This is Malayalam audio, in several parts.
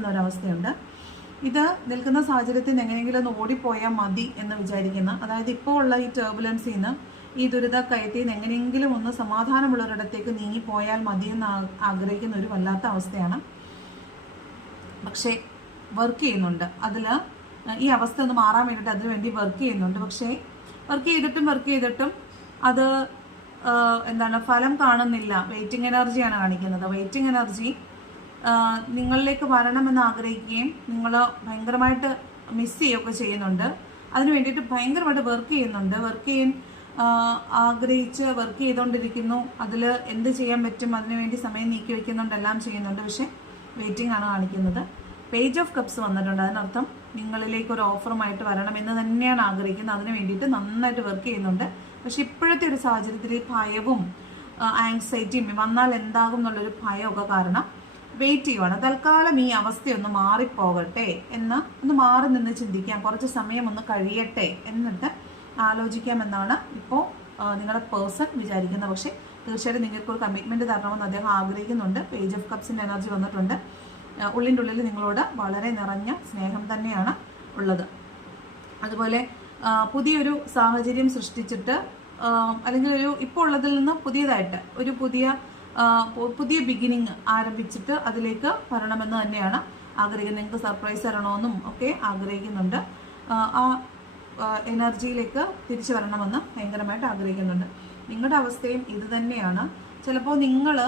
ഒരവസ്ഥയുണ്ട്. ഇത് നിൽക്കുന്ന സാഹചര്യത്തിൽ എങ്ങനെയെങ്കിലും ഒന്ന് ഓടിപ്പോയാൽ മതി എന്ന് വിചാരിക്കുന്ന, അതായത് ഇപ്പോൾ ഉള്ള ഈ ടർബുലൻസിൽ നിന്ന്, ഈ ദുരിത കയത്തിൽ നിന്ന് എങ്ങനെയെങ്കിലും ഒന്ന് സമാധാനമുള്ളൊരിടത്തേക്ക് നീങ്ങിപ്പോയാൽ മതിയെന്ന് ആഗ്രഹിക്കുന്ന ഒരു വല്ലാത്ത അവസ്ഥയാണ്. പക്ഷേ വർക്ക് ചെയ്യുന്നുണ്ട്, അതിൽ ഈ അവസ്ഥ ഒന്ന് മാറാൻ വേണ്ടിയിട്ട് അതിനു വേണ്ടി വർക്ക് ചെയ്യുന്നുണ്ട്. പക്ഷേ വർക്ക് ചെയ്തിട്ടും അത് ഫലം കാണുന്നില്ല. വെയിറ്റിംഗ് എനർജിയാണ് കാണിക്കുന്നത്. വെയിറ്റിംഗ് എനർജി നിങ്ങളിലേക്ക് വരണമെന്ന് ആഗ്രഹിക്കുകയും നിങ്ങൾ ഭയങ്കരമായിട്ട് മിസ് ചെയ്യുകയൊക്കെ ചെയ്യുന്നുണ്ട്. അതിന് വേണ്ടിയിട്ട് ഭയങ്കരമായിട്ട് വർക്ക് ചെയ്യുന്നുണ്ട്. വർക്ക് ചെയ്യാൻ ആഗ്രഹിച്ച് വർക്ക് ചെയ്തുകൊണ്ടിരിക്കുന്നു. അതിൽ എന്ത് ചെയ്യാൻ പറ്റും, അതിനുവേണ്ടി സമയം നീക്കി വയ്ക്കുന്നുണ്ട്, എല്ലാം ചെയ്യുന്നുണ്ട്. പക്ഷേ വെയിറ്റിംഗ് ആണ് കാണിക്കുന്നത്. പേജ് ഓഫ് കപ്സ് വന്നിട്ടുണ്ട്. അതിനർത്ഥം നിങ്ങളിലേക്ക് ഒരു ഓഫറുമായിട്ട് വരണമെന്ന് തന്നെയാണ് ആഗ്രഹിക്കുന്നത്. അതിന് വേണ്ടിയിട്ട് നന്നായിട്ട് വർക്ക് ചെയ്യുന്നുണ്ട്. പക്ഷെ ഇപ്പോഴത്തെ ഒരു സാഹചര്യത്തിൽ ഭയവും ആങ്സൈറ്റിയും വന്നാൽ എന്താകും എന്നുള്ളൊരു ഭയമൊക്കെ കാരണം വെയിറ്റ് ചെയ്യുവാണ്. തൽക്കാലം ഈ അവസ്ഥയൊന്ന് മാറിപ്പോകട്ടെ എന്ന് ഒന്ന് മാറി നിന്ന് ചിന്തിക്കാം, കുറച്ച് സമയം ഒന്ന് കഴിയട്ടെ എന്നിട്ട് ആലോചിക്കാമെന്നാണ് ഇപ്പോൾ നിങ്ങളുടെ പേഴ്സൺ വിചാരിക്കുന്നത്. പക്ഷേ തീർച്ചയായിട്ടും നിങ്ങൾക്കൊരു കമ്മിറ്റ്മെൻറ്റ് തരണമെന്ന് അദ്ദേഹം ആഗ്രഹിക്കുന്നുണ്ട്. പേജ് ഓഫ് കപ്സിൻ്റെ എനർജി വന്നിട്ടുണ്ട്. ഉള്ളിൻ്റെ ഉള്ളിൽ നിങ്ങളോട് വളരെ നിറഞ്ഞ സ്നേഹം തന്നെയാണ് ഉള്ളത്. അതുപോലെ പുതിയൊരു സാഹചര്യം സൃഷ്ടിച്ചിട്ട് അല്ലെങ്കിൽ ഇപ്പോൾ ഉള്ളതിൽ നിന്ന് പുതിയതായിട്ട് ഒരു പുതിയ ബിഗിനിങ് ആരംഭിച്ചിട്ട് അതിലേക്ക് വരണമെന്ന് തന്നെയാണ് ആഗ്രഹിക്കുന്നത്. നിങ്ങൾക്ക് സർപ്രൈസ് തരണമെന്നും ഒക്കെ ആഗ്രഹിക്കുന്നുണ്ട്. ആ എനർജിയിലേക്ക് തിരിച്ചു വരണമെന്ന് ഭയങ്കരമായിട്ട് ആഗ്രഹിക്കുന്നുണ്ട്. നിങ്ങളുടെ അവസ്ഥയും ഇത് തന്നെയാണ്. ചിലപ്പോൾ നിങ്ങൾ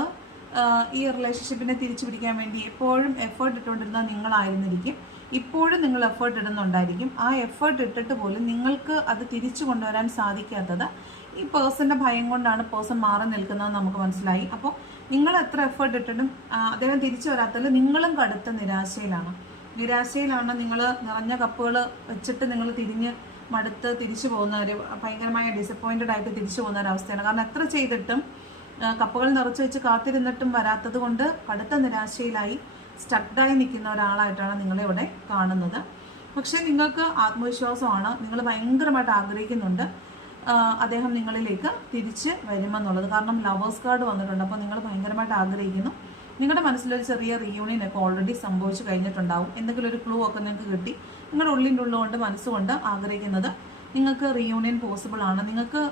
ഈ റിലേഷൻഷിപ്പിനെ തിരിച്ചു പിടിക്കാൻ വേണ്ടി എപ്പോഴും എഫേർട്ട് ഇട്ടുകൊണ്ടിരുന്നത് നിങ്ങളായിരുന്നിരിക്കും. ഇപ്പോഴും നിങ്ങൾ എഫേർട്ട് ഇടുന്നുണ്ടായിരിക്കും. ആ എഫേർട്ട് ഇട്ടിട്ട് പോലും നിങ്ങൾക്ക് അത് തിരിച്ചു കൊണ്ടുവരാൻ സാധിക്കാത്തത് ഈ പേഴ്സൻ്റെ ഭയം കൊണ്ടാണ്. പേഴ്സൺ മാറി നിൽക്കുന്നത് നമുക്ക് മനസ്സിലായി. അപ്പോൾ നിങ്ങൾ എത്ര എഫേർട്ട് ഇട്ടിട്ടും അദ്ദേഹം തിരിച്ചു വരാത്തതിൽ നിങ്ങളും കടുത്ത നിരാശയിലാണ്. നിങ്ങൾ നിറഞ്ഞ കപ്പുകൾ വെച്ചിട്ട് നിങ്ങൾ മടുത്ത് തിരിച്ചു പോകുന്ന ഒരു ഭയങ്കരമായ ഡിസപ്പോയിൻറ്റഡ് ആയിട്ട് തിരിച്ചു പോകുന്ന ഒരവസ്ഥയാണ്. കാരണം എത്ര ചെയ്തിട്ടും കപ്പുകൾ നിറച്ച് വെച്ച് കാത്തിരുന്നിട്ടും വരാത്തത് കൊണ്ട് കടുത്ത നിരാശയിലായി സ്റ്റക്ഡായി നിൽക്കുന്ന ഒരാളായിട്ടാണ് നിങ്ങളെ ഇവിടെ കാണുന്നത്. പക്ഷേ നിങ്ങൾക്ക് ആത്മവിശ്വാസമാണ്. നിങ്ങൾ ഭയങ്കരമായിട്ട് ആഗ്രഹിക്കുന്നുണ്ട് അദ്ദേഹം നിങ്ങളിലേക്ക് തിരിച്ച് വരുമെന്നുള്ളത്. കാരണം ലവേഴ്സ് കാർഡ് വന്നിട്ടുണ്ട്. അപ്പോൾ നിങ്ങൾ ഭയങ്കരമായിട്ട് ആഗ്രഹിക്കുന്നു. നിങ്ങളുടെ മനസ്സിലൊരു ചെറിയ റീയൂണിയനൊക്കെ ഓൾറെഡി സംഭവിച്ചു കഴിഞ്ഞിട്ടുണ്ടാവും. എന്തെങ്കിലും ഒരു ക്ലൂ ഒക്കെ നിങ്ങൾക്ക് കിട്ടി. നിങ്ങളുടെ ഉള്ളിൻ്റെ ഉള്ളുകൊണ്ട് മനസ്സുകൊണ്ട് ആഗ്രഹിക്കുന്നത് നിങ്ങൾക്ക് റീയൂണിയൻ പോസിബിൾ ആണ്. നിങ്ങൾക്ക്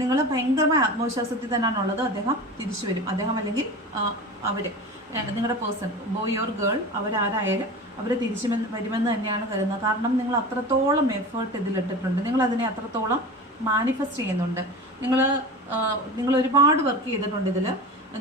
നിങ്ങൾ ഭയങ്കരമായ ആത്മവിശ്വാസത്തിൽ തന്നെയാണ് ഉള്ളത്. അദ്ദേഹം തിരിച്ചു വരും. അദ്ദേഹം അല്ലെങ്കിൽ അവർ, നിങ്ങളുടെ പേഴ്സൺ, ബോയ് ഓർ ഗേൾ, അവരാരായാലും അവർ തിരിച്ചു വരുമെന്ന് തന്നെയാണ് കരുതുന്നത്. കാരണം നിങ്ങൾ അത്രത്തോളം എഫേർട്ട് ഇതിലിട്ടിട്ടുണ്ട്. നിങ്ങൾ അതിനെ അത്രത്തോളം മാനിഫെസ്റ്റ് ചെയ്യുന്നുണ്ട്. നിങ്ങൾ ഒരുപാട് വർക്ക് ചെയ്തിട്ടുണ്ട് ഇതിൽ.